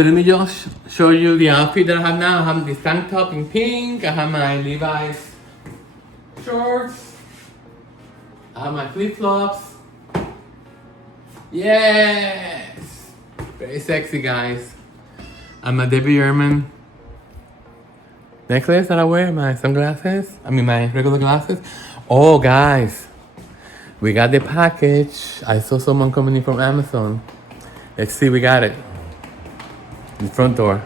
So let me just show you the outfit that I have now. I have this tank top in pink. I have my Levi's shorts. I have my flip-flops. Yes! Very sexy, guys. And my Debbie Ehrman necklace that I wear, my sunglasses. I mean, my regular glasses. Oh, guys. We got the package. I saw someone coming in from Amazon. Let's see, we got it. The front door.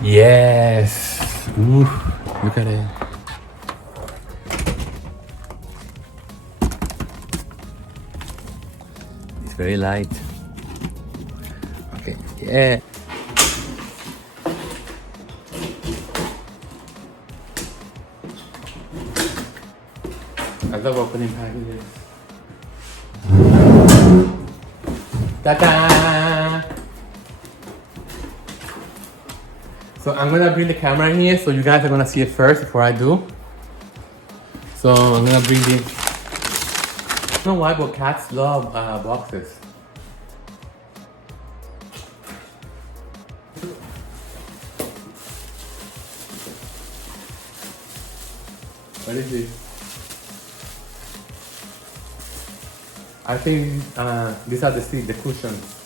Yes. Ooh, look at it. It's very light. Okay, yeah. I love opening packages. Ta-da! So I'm gonna bring the camera in here so you guys are gonna see it first before I do. So I'm gonna bring the... I don't know why, but cats love boxes. What is this? I think these are the seats, the cushions.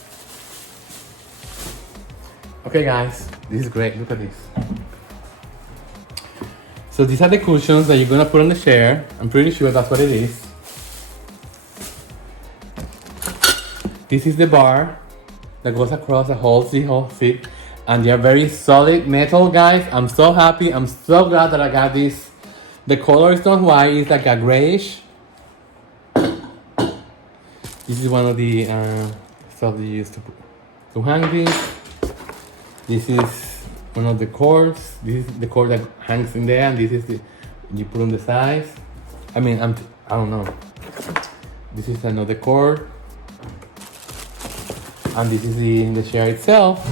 Okay guys, this is great, look at this. So these are the cushions that you're gonna put on the chair. I'm pretty sure that's what it is. This is the bar that goes across the whole seat. And they're very solid metal, guys. I'm so happy, I'm so glad that I got this. The color is not white, it's like a grayish. This is one of the stuff they use to hang this. This is one of the cords. This is the cord that hangs in there, and this is the you put on the sides. I mean, I don't know. This is another cord, and this is the chair itself,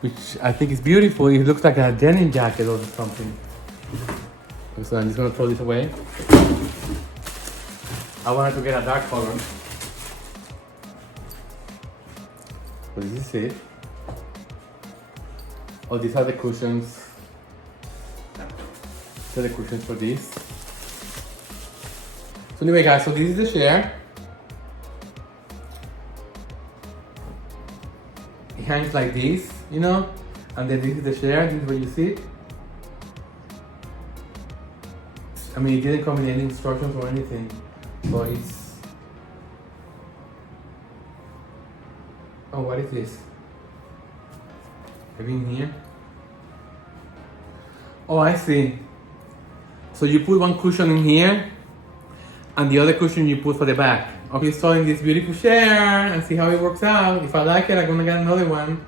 which I think is beautiful. It looks like a denim jacket or something. So I'm just gonna throw this away. I wanted to get a dark color. So this is it. Oh, these are the cushions. These are the cushions for this. So anyway guys, so this is the chair. It hangs like this, you know? And then this is the chair, this is where you sit. I mean, it didn't come with any instructions or anything. So it's... Oh, what is this? Maybe in here? Oh, I see. So you put one cushion in here, and the other cushion you put for the back. Okay, so in this beautiful chair, and see how it works out. If I like it, I'm gonna get another one.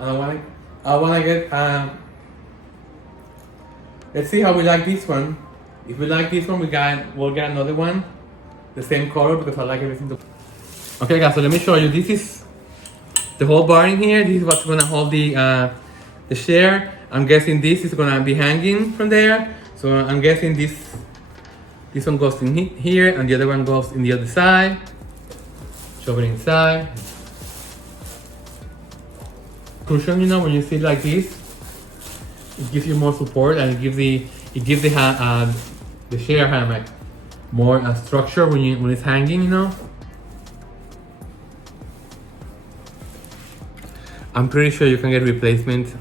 And I wanna get, let's see how we like this one. If we like this one, we'll get another one. The same color, because I like everything. Okay guys, so let me show you. This is the whole bar in here. This is what's gonna hold the chair. I'm guessing this is gonna be hanging from there. So I'm guessing this one goes in here, and the other one goes in the other side. Shove it inside. Cushion, you know, when you sit like this, it gives you more support, and it gives the chair hammock more structure when it's hanging, you know. I'm pretty sure you can get replacement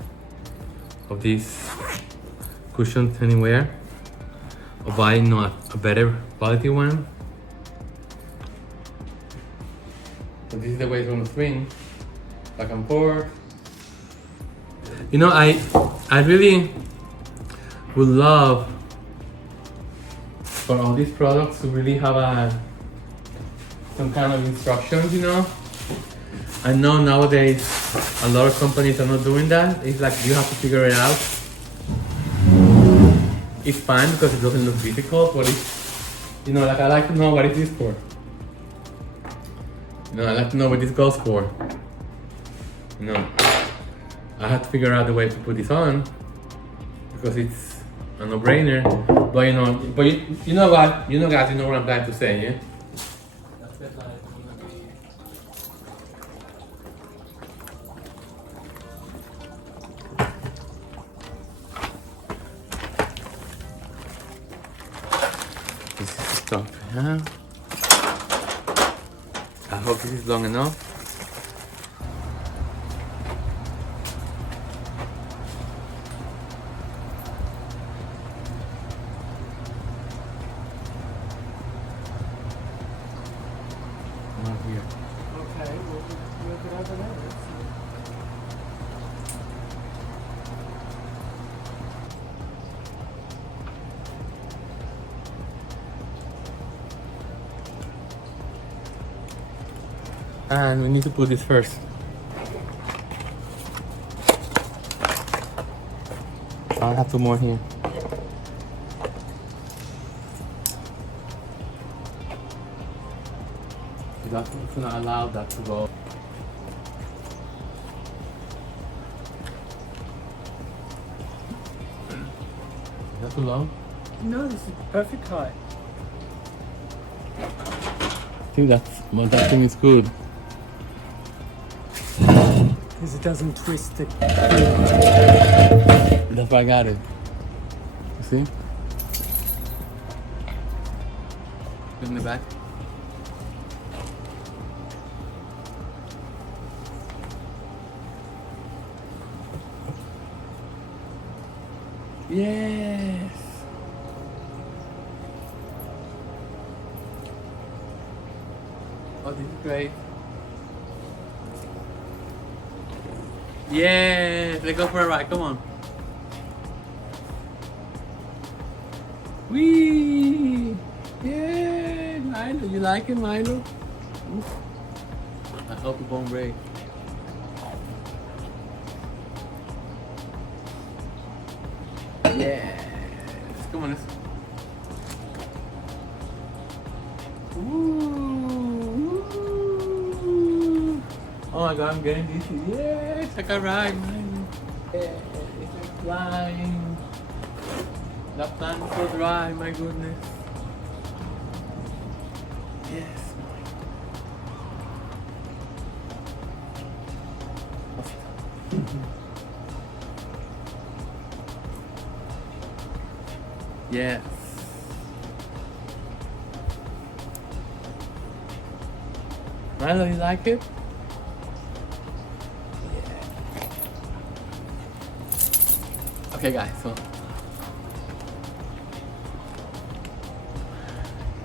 of these cushions anywhere, or buy a better quality one. So this is the way it's gonna swing, back and forth. You know, I really would love for all these products to really have some kind of instructions, you know. I know nowadays a lot of companies are not doing that. It's like you have to figure it out. It's fine because it doesn't look difficult, but it's, you know, like I like to know what is this for. You know, I like to know what this goes for. You know, I have to figure out the way to put this on because it's a no-brainer. But you know, you know what? You know, guys, you know what I'm trying to say, yeah? That's it, like, gonna be... This is the stuff, yeah? I hope this is long enough. Not here. Okay, we'll get over there. And we need to put this first. I'll have two more here. That's gonna allow that to go. Is that too long? No, this is perfect height. I think well, that thing is good. Because it doesn't twist the... That's why I got it. You see? In the back. Yes. Oh, this is great. Yes, let's go for a ride. Come on. Whee! Yeah, Milo. You like it, Milo? I hope it won't break. Yes. Come on, let's. Ooh. Oh my god, I'm getting dizzy. Yes, I can ride, man. Yes, it's flying. That plant is so dry, my goodness. Yes. Yes. Milo, you like it? Yeah. Okay, guys, so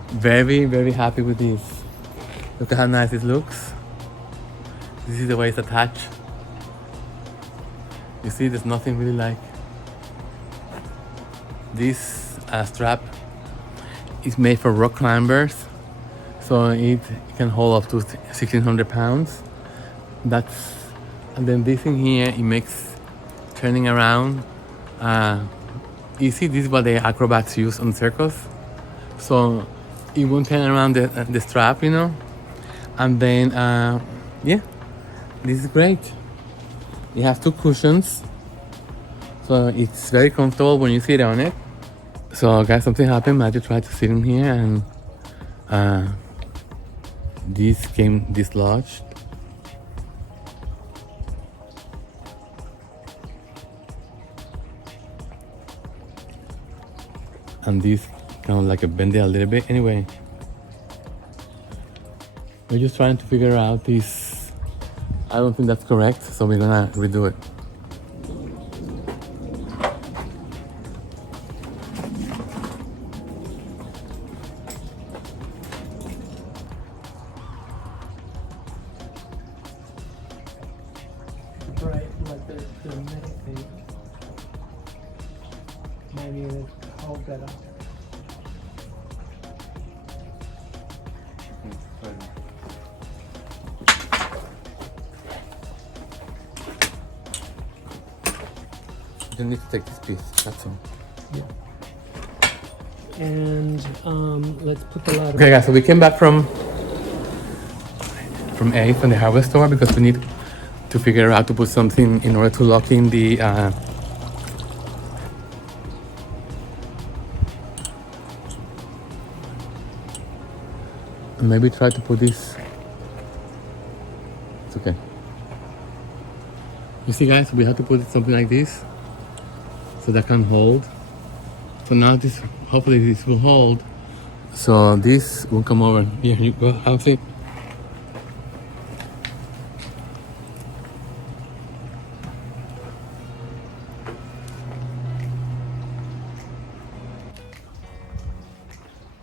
very, very happy with this. Look at how nice it looks. This is the way it's attached. You see, there's nothing really like this strap is made for rock climbers, so it can hold up to 1,600 pounds. And then this thing here, it makes turning around easy. This is what the acrobats use on circus, so it won't turn around the strap, you know. And then yeah, this is great. It has two cushions, so it's very comfortable when you sit on it. So guys, something happened. Matthew tried to sit in here and this came dislodged. And this kind of like a bend it a little bit. Anyway, we're just trying to figure out this. I don't think that's correct, so we're gonna redo it. Right, like the magnetic thing. Maybe it'll hold better. You need to take this piece, that's all. Yeah. And let's put the ladder. Okay guys, so we came back from A, from the hardware store, because we need to figure out to put something in order to lock in the And maybe try to put this. It's okay. You see, guys, we have to put something like this so that can hold. So now this, hopefully this will hold. So this will come over. Here, you go, have a seat.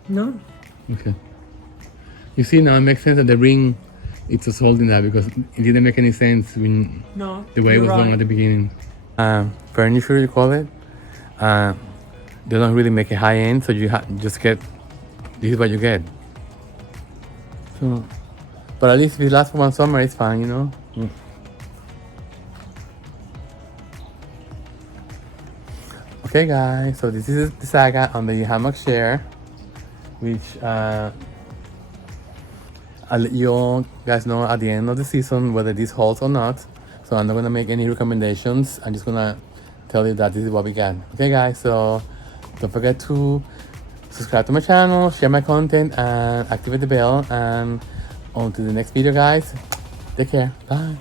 No. Okay. You see, now it makes sense that the ring, it was holding that because it didn't make any sense when No. the way it was done at the beginning. Furniture, you call it. They don't really make a high end, so you just get, this is what you get. So, but at least if it lasts for one summer, it's fine, you know. Okay, guys, so this is the saga on the hammock chair, which I'll let you all guys know at the end of the season whether this holds or not. So I'm not gonna make any recommendations. I'm just gonna tell you that this is what we got. Okay, guys, so don't forget to subscribe to my channel, share my content, and activate the bell. And on to the next video, guys. Take care. Bye.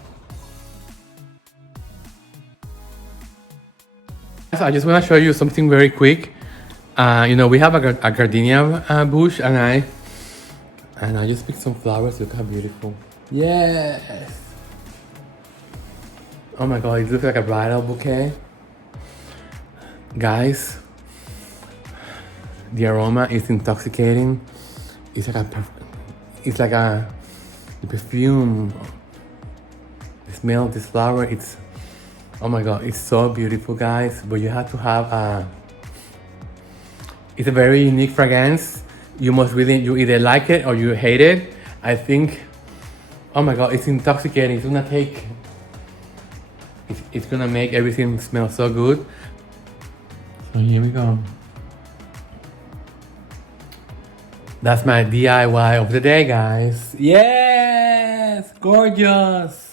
So I just want to show you something very quick. You know, we have a gardenia bush, and I just picked some flowers. Look how beautiful. Yes. Oh my god, it looks like a bridal bouquet. Guys, the aroma is intoxicating. It's like a the perfume. The smell of this flower, it's, oh my god, it's so beautiful, guys. But you have to have it's a very unique fragrance. You either like it or you hate it. I think, oh my god, it's intoxicating. It's gonna make everything smell so good. So here we go. That's my DIY of the day, guys. Yes, gorgeous.